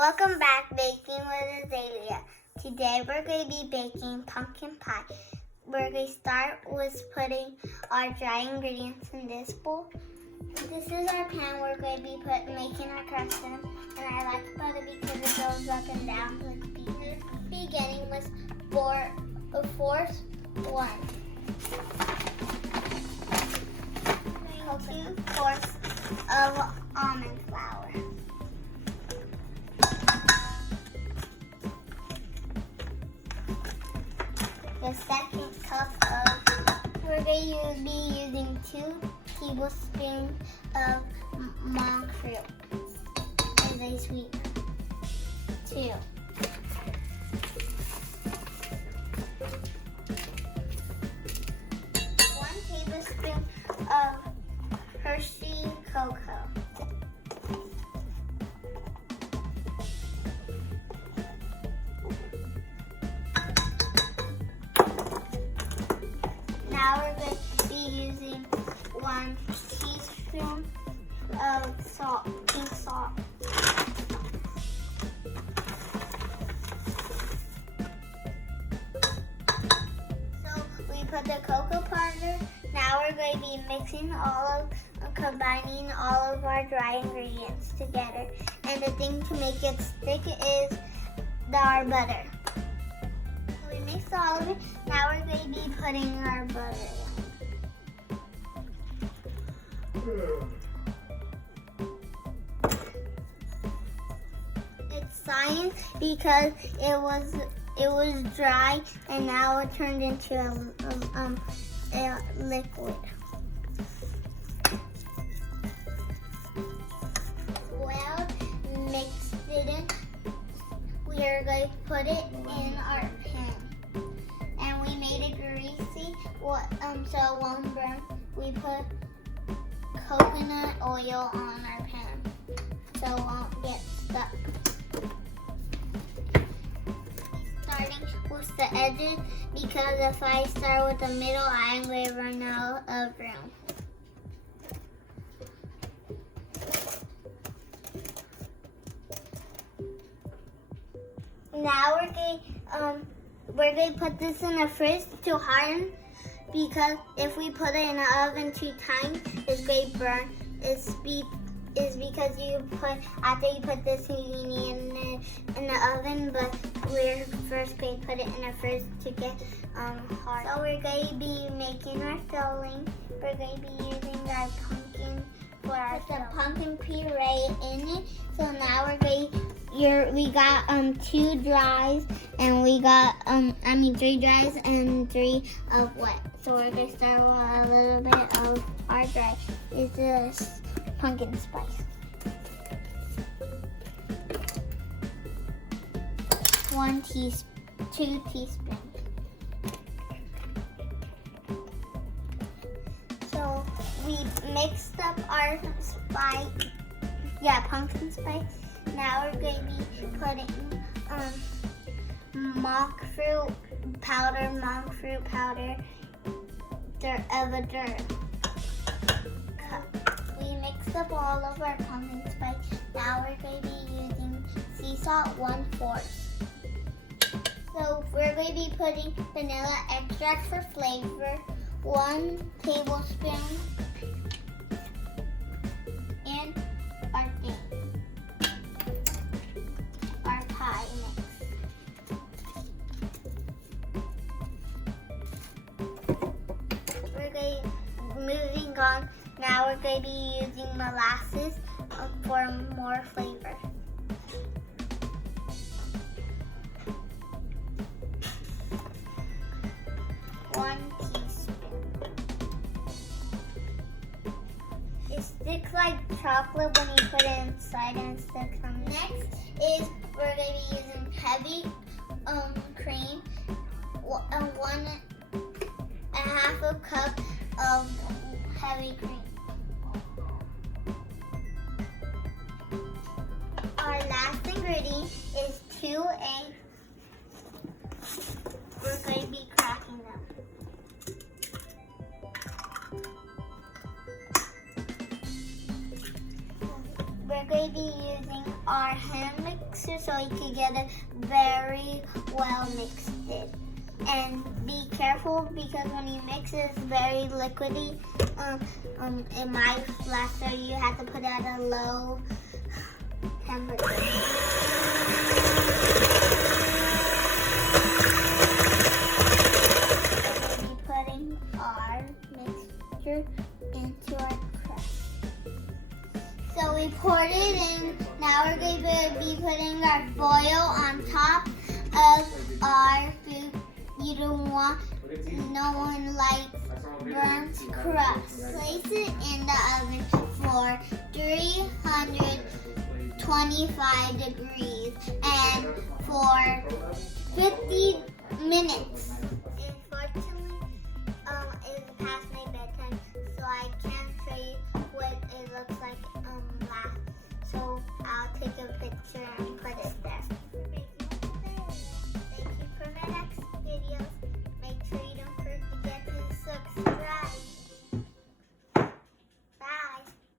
Welcome back, Baking with Azalea. Today we're going to be baking pumpkin pie. We're going to start with putting our dry ingredients in this bowl. This is our pan we're going to be making our crust in. And I like butter because it goes up and down with speed. Beginning with 4/4 one. 2/4 of almond flour. The second cup of, we're going to be using 2 tablespoons of monk fruit as a sweetener. 2. 1 tablespoon of Hershey cocoa. Now we're going to be using 1 teaspoon of salt, pink salt. So we put the cocoa powder. Now we're going to be combining all of our dry ingredients together. And the thing to make it stick is our butter. We mix all of it. Now we're going to be putting our butter in. It's science because it was dry and now it turned into a liquid. Well, mixed it in. We are going to put it in our pan. And we made it greasy so it won't burn. We put coconut oil on our pan so it won't get stuck. Starting with the edges because if I start with the middle, I'm going to run out of room. Now we're going to put this in the fridge to harden because if we put it in the oven too tight, it's going to burn. It's because after you put this zucchini in the oven, but we're first going to put it in the fridge to get hard. So we're going to be making our filling. We're going to be using our pumpkin for the pumpkin puree in it. So now we're going we got 2 dries and we got 3 dries and 3 of wet. So we're going to start with a little bit of our dry. It's this pumpkin spice. 2 teaspoons. So we mixed up our pumpkin spice. Now we're going to be putting monk fruit powder, dirt cup. We mixed up all of our pumpkin spice. Now we're going to be using sea salt 1/4. So we're going to be putting vanilla extract for flavor, 1 tablespoon, and our pie mix. Moving on, now we're going to be using molasses for more flavor. One teaspoon. It sticks like chocolate when you put it inside and it sticks on. Next is we're going to be using heavy cream, 1/2 cup of heavy cream. Our last ingredient is 2 eggs. We're going to be cracking them. We're going to be using our hand mixer so you can get it very well mixed. And be careful because when you mix it, it's very liquidy. In my flasher, you have to put it at a low temperature. We'll be putting our mixture into our crust. So we poured it in. Now we're going to be putting our foil on top of our food. You don't want, no one likes burnt crust. Place it in the oven for 325 degrees and for 50 minutes. Unfortunately, it's past my bedtime, so I can't show you what it looks like last. So I'll take a picture.